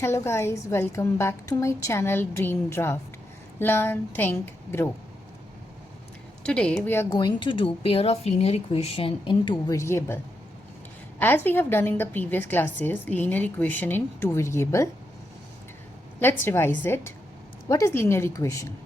Hello guys, welcome back to my channel Dream Draft. Learn, think, grow. Today we are going to do pair of linear equation in two variable. As we have done in the previous classes, linear equation in two variable. Let's revise it. What is linear equation?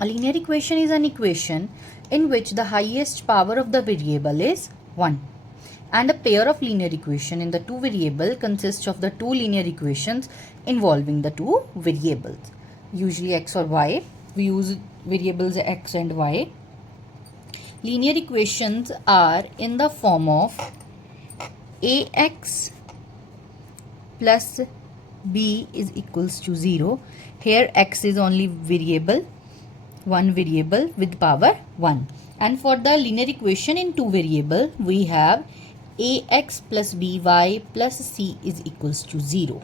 A linear equation is an equation in which the highest power of the variable is 1. And a pair of linear equation in the two variable consists of the two linear equations involving the two variables, usually x or y. We use variables x and y. Linear equations are in the form of ax plus b is equals to 0. Here x is only variable, one variable with power 1. And for the linear equation in two variable, we have ax plus by plus c is equals to 0.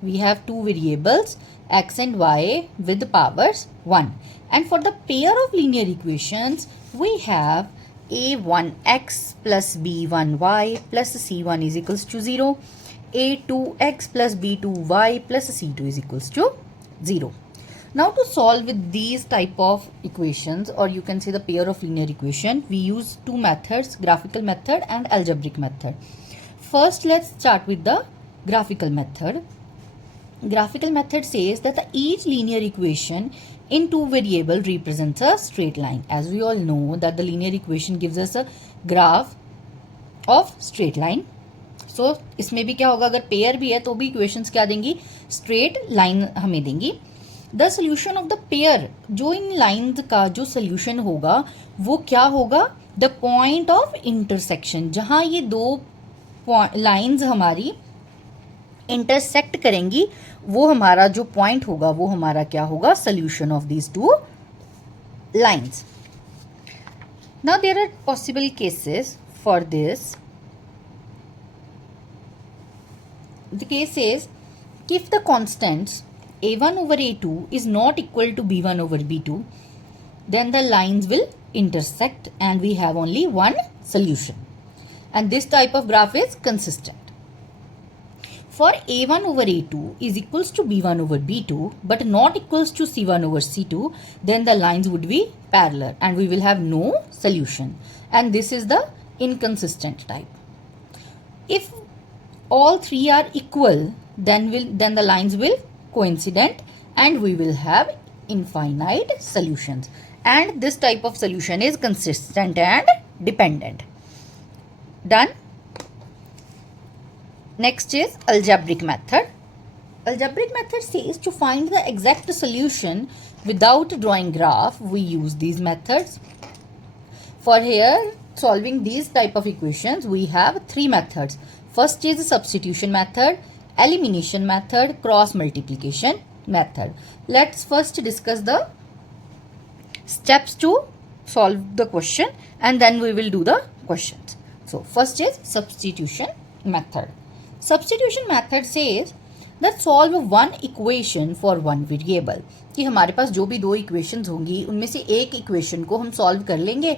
We have two variables x and y with the powers 1. And for the pair of linear equations, we have a1x plus b1y plus c1 is equals to 0. a2x plus b2y plus c2 is equals to 0. Now to solve with these type of equations, or you can say the pair of linear equation, we use two methods, graphical method and algebraic method. First, let's start with the graphical method. Graphical method says that each linear equation in two variable represents a straight line. As we all know that the linear equation gives us a graph of straight line. So इसमें भी क्या होगा, अगर pair भी है तो भी equations क्या देंगी, स्ट्रेट लाइन हमें देंगी. The solution of the pair, जो इन लाइन्स का जो सोल्यूशन होगा वो क्या होगा, द पॉइंट ऑफ इंटरसेक्शन, जहां ये दो लाइन्स हमारी इंटरसेक्ट करेंगी वो हमारा जो पॉइंट होगा वो हमारा क्या होगा, solution of these two lines. Now there are possible cases for this. The case is if the constants a1 over a2 is not equal to b1 over b2, then the lines will intersect and we have only one solution. And this type of graph is consistent. For a1 over a2 is equals to b1 over b2 but not equals to c1 over c2, then the lines would be parallel and we will have no solution. And this is the inconsistent type. If all three are equal, then the lines will coincident and we will have infinite solutions. And this type of solution is consistent and dependent. Done. Next is algebraic method. Algebraic method says to find the exact solution without drawing graph, we use these methods. For here solving these type of equations, we have three methods. First is the substitution method, elimination method, cross multiplication method. Let's first discuss the steps to solve the question and then we will do the questions. So first is substitution method. Substitution method says that solve one equation for one variable. कि हमारे पास जो भी दो equations होंगी उनमें से एक equation को हम सॉल्व कर लेंगे,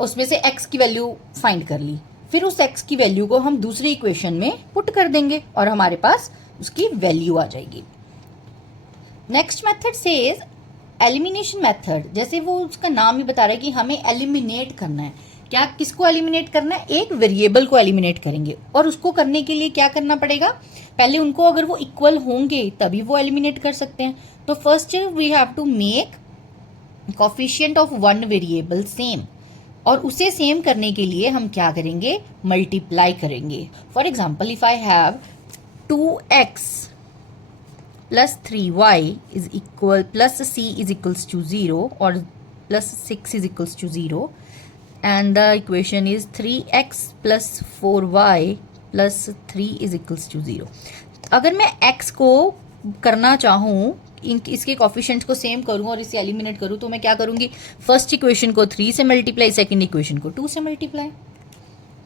उसमें से x की वैल्यू फाइंड कर ली, फिर उस x की वैल्यू को हम दूसरी इक्वेशन में पुट कर देंगे और हमारे पास उसकी वैल्यू आ जाएगी. Next method says elimination method. जैसे वो उसका नाम ही बता रहा है कि हमें एलिमिनेट करना है. क्या, किसको एलिमिनेट करना है, एक वेरिएबल को एलिमिनेट करेंगे. और उसको करने के लिए क्या करना पड़ेगा, पहले उनको अगर वो इक्वल होंगे तभी वो एलिमिनेट कर सकते हैं. तो first we have to make coefficient of one variable same, और उसे सेम करने के लिए हम क्या करेंगे, मल्टीप्लाई करेंगे. For example if I have 2x plus 3y is equal plus c is equals to 0 और plus 6 is equals to 0 and the equation is 3x plus 4y plus 3 is equals to 0. अगर मैं x को करना चाहूँ, इसके coefficients को same करूं और इसे एलिमिनेट करूं, तो मैं क्या करूंगी, फर्स्ट इक्वेशन को 3 से मल्टीप्लाई, सेकंड इक्वेशन को 2 से मल्टीप्लाई.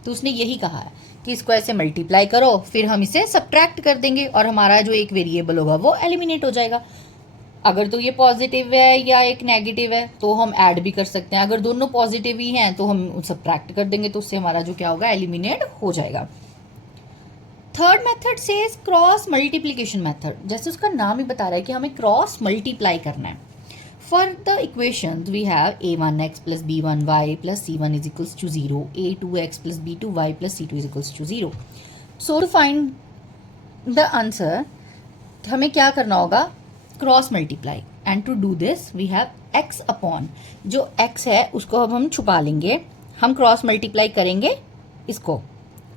तो उसने यही कहा है कि इसको ऐसे मल्टीप्लाई करो, फिर हम इसे सब्ट्रैक्ट कर देंगे और हमारा जो एक वेरिएबल होगा वो एलिमिनेट हो जाएगा. अगर तो ये पॉजिटिव है या एक नेगेटिव है तो हम ऐड भी कर सकते हैं. अगर दोनों पॉजिटिव ही हैं तो हम सब्ट्रैक्ट कर देंगे, तो उससे हमारा जो क्या होगा, एलिमिनेट हो जाएगा. Third method says cross multiplication method. जैसे उसका नाम ही बता रहा है कि हमें क्रॉस मल्टीप्लाई करना है. For the equations we have a1x plus b1y plus c1 is equals to 0, a2x plus b2y plus c2 is equals to 0. So to find the answer हमें क्या करना होगा, cross multiply. And to do this we have x upon जो x है उसको अब हम छुपा लेंगे. हम क्रॉस मल्टीप्लाई करेंगे इसको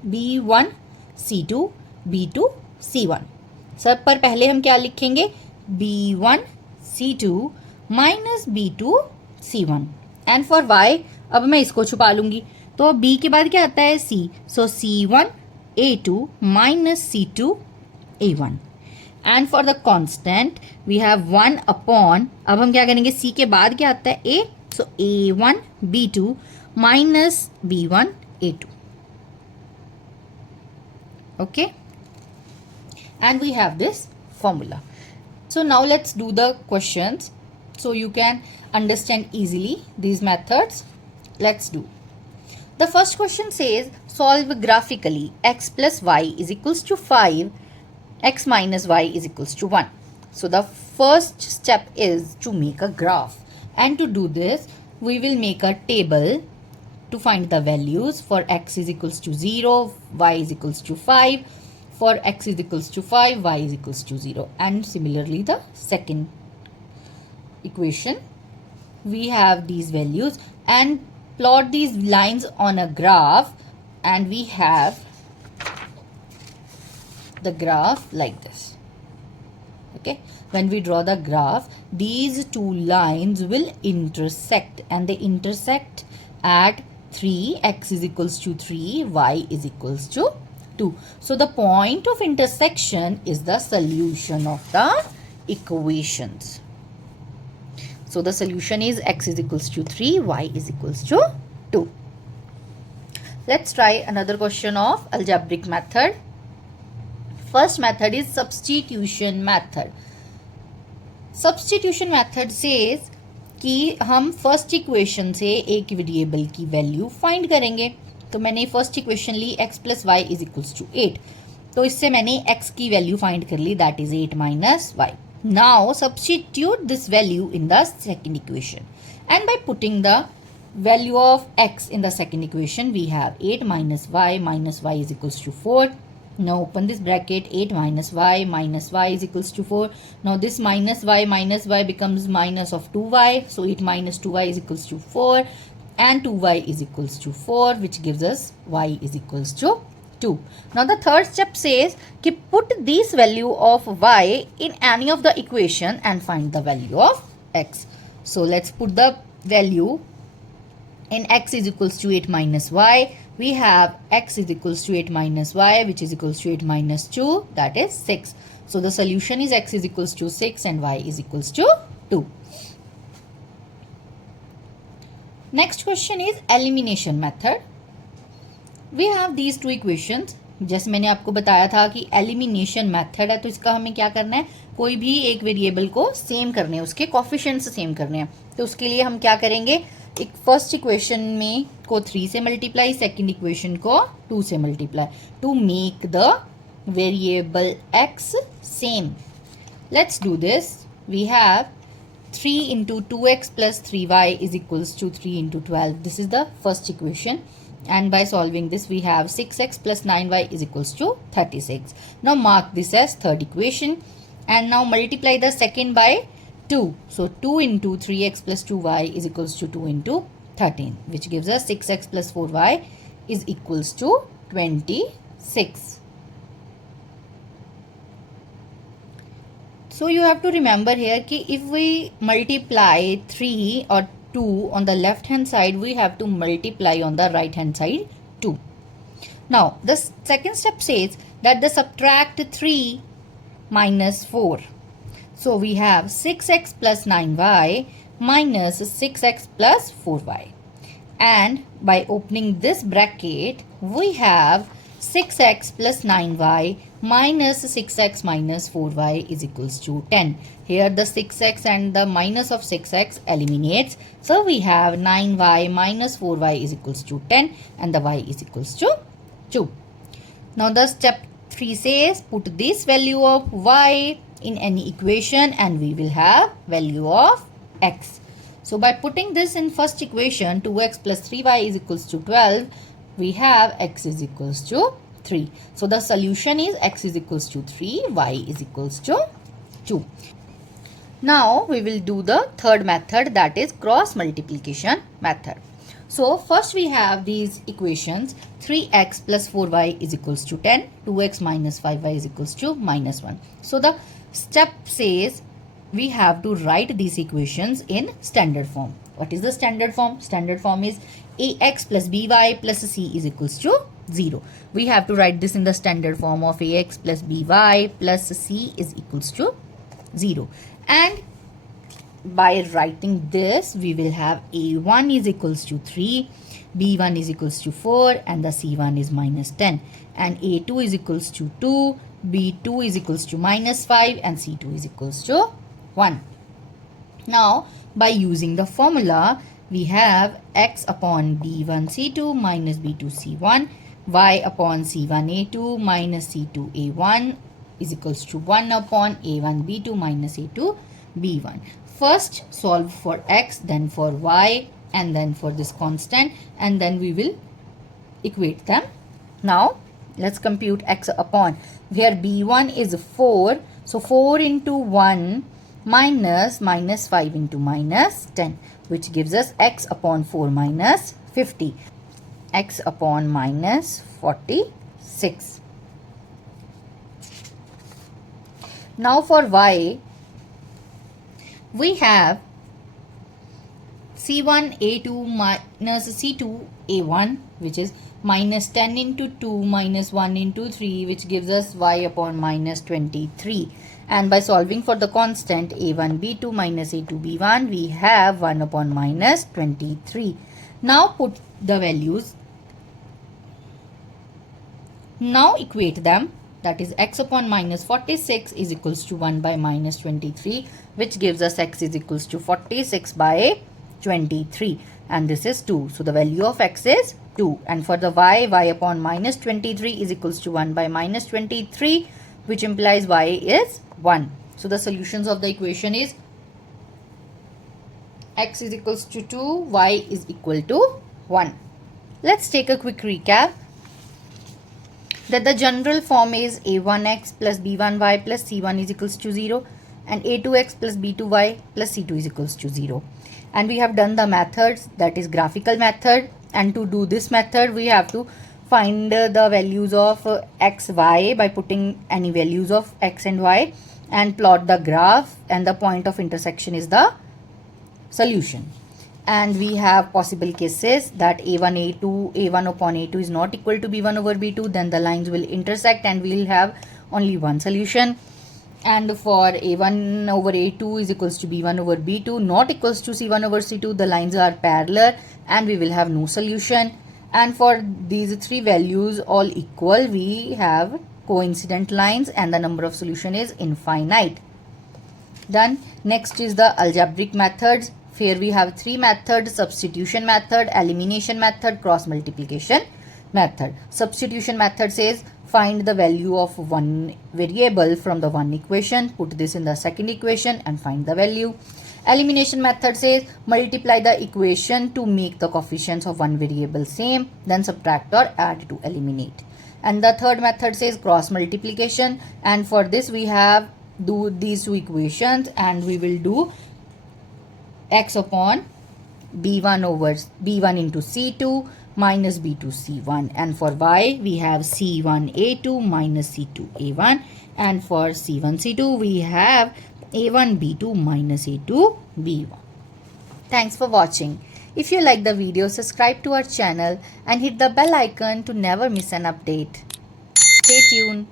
b1 c2 b2 c1. सब पर पहले हम क्या लिखेंगे, b1 c2 minus b2 c1. And for y अब मैं इसको छुपा लूंगी, तो b के बाद क्या आता है c. So c1 a2 minus c2 a1. And for the constant we have 1 upon, अब हम क्या करेंगे, c के बाद क्या आता है a. So a1 b2 minus b1 a2. Okay, and we have this formula. So now let's do the questions so you can understand easily these methods. Let's do. The first question says solve graphically x plus y is equals to 5, x minus y is equals to 1. So the first step is to make a graph, and to do this we will make a table to find the values. For x is equals to 0, y is equals to 5. For x is equals to 5, y is equals to 0. And similarly the second equation, we have these values and plot these lines on a graph, and we have the graph like this. Okay, when we draw the graph, these two lines will intersect, and they intersect at 3, x is equals to 3, y is equals to 2. So the point of intersection is the solution of the equations. So the solution is x is equals to 3, y is equals to 2. Let's try another question of algebraic method. First method is substitution method. Substitution method says कि हम first equation से एक variable की value find करेंगे. तो मैंने first equation ली x plus y is equals to 8. तो इससे मैंने x की वैल्यू फाइंड कर ली, that is 8 minus y. Now substitute this value in the second equation, and by putting the value of x in the second equation we have 8 minus y is equals to 4. Now open this bracket, 8 minus y is equals to 4. Now this minus y becomes minus of 2y. So 8 minus 2y is equals to 4. And 2y is equals to 4, which gives us y is equals to 2. Now the third step says कि put this value of y in any of the equation and find the value of x. So let's put the value in x is equals to 8 minus y. We have x is equals to 8 minus y, which is equals to 8 minus 2, that is 6. So the solution is x is equals to 6 and y is equals to 2. Next question is elimination method. We have these two equations. जैसे मैंने आपको बताया था कि elimination method है, तो इसका हमें क्या करना है, कोई भी एक वेरिएबल को सेम करने हैं, उसके कोफिशिएंट्स सेम करने हैं. तो उसके लिए हम क्या करेंगे, एक फर्स्ट इक्वेशन में को 3 से मल्टीप्लाई, सेकंड इक्वेशन को 2 से multiply to make the variable x same. Let's do this. We have 3 into 2x plus 3y is equals to 3 into 12. This is the first equation, and by solving this we have 6x plus 9y is equals to 36. Now mark this as third equation, and now multiply the second by 2. So 2 into 3x plus 2y is equals to 2 into 13, which gives us 6x plus 4y is equals to 26. So you have to remember here कि if we multiply 3 or 2 on the left hand side, we have to multiply on the right hand side 2. Now the second step says that the subtract 3 minus 4. So we have 6x plus 9y minus 6x plus 4y. And by opening this bracket, we have 6x plus 9y minus 6x minus 4y is equals to 10. Here the 6x and the minus of 6x eliminates. So we have 9y minus 4y is equals to 10, and the y is equals to 2. Now the step 3 says put this value of y in any equation and we will have value of x. So by putting this in first equation, 2x plus 3y is equals to 12, we have x is equals to 3. So the solution is x is equals to 3, y is equals to 2. Now we will do the third method, that is cross multiplication method. So first we have these equations, 3x plus 4y is equals to 10, 2x minus 5y is equals to minus 1. So the step says we have to write these equations in standard form. What is the standard form? Standard form is ax plus by plus c is equals to 0. We have to write this in the standard form of ax plus by plus c is equals to 0. And by writing this, we will have a1 is equals to 3, b1 is equals to 4 and the c1 is minus 10. And a2 is equals to 2, b2 is equals to minus 5 and c2 is equals to 1. Now, by using the formula, we have x upon b1 c2 minus b2 c1, y upon c1 a2 minus c2 a1 is equals to 1 upon a1 b2 minus a2 b1. First solve for x, then for y, and then for this constant, and then we will equate them. Now let's compute x upon, where b1 is 4, so 4 into 1 minus 5 into minus 10, which gives us x upon 4 minus 50, x upon minus 46. Now for y, we have c1 a2 minus c2 a1, which is minus 10 into 2 minus 1 into 3, which gives us y upon minus 23. And by solving for the constant a1 b2 minus a2 b1, we have 1 upon minus 23. Now put the values. Now equate them. That is x upon minus 46 is equals to 1 by minus 23, which gives us x is equals to 46 by 23. And this is 2. So the value of x is 2. And for the y upon minus 23 is equals to 1 by minus 23, which implies y is 1. So the solutions of the equation is x is equals to 2, y is equal to 1. Let's take a quick recap. That the general form is a1x plus b1y plus c1 is equals to 0 and a2x plus b2y plus c2 is equals to 0. And we have done the methods, that is graphical method, and to do this method we have to find the values of x, y by putting any values of x and y and plot the graph, and the point of intersection is the solution. And we have possible cases that a1 upon a2 is not equal to b1 over b2, then the lines will intersect and we will have only one solution. And for a1 over a2 is equals to b1 over b2 not equals to c1 over c2, the lines are parallel and we will have no solution. And for these three values all equal, we have coincident lines and the number of solution is infinite. Then next is the algebraic methods. Here we have three methods: substitution method, elimination method, cross multiplication method. Substitution method says find the value of one variable from the one equation, put this in the second equation and find the value. Elimination method says multiply the equation to make the coefficients of one variable same, then subtract or add to eliminate. And the third method says cross multiplication, and for this we have do these two equations and we will do x upon b1 over b1 into c2 minus b2 c1, and for y we have c1 a2 minus c2 a1, and for c1 c2 we have a1 b2 minus a2 b1. Thanks for watching. If you like the video, subscribe to our channel and hit the bell icon to never miss an update. Stay tuned.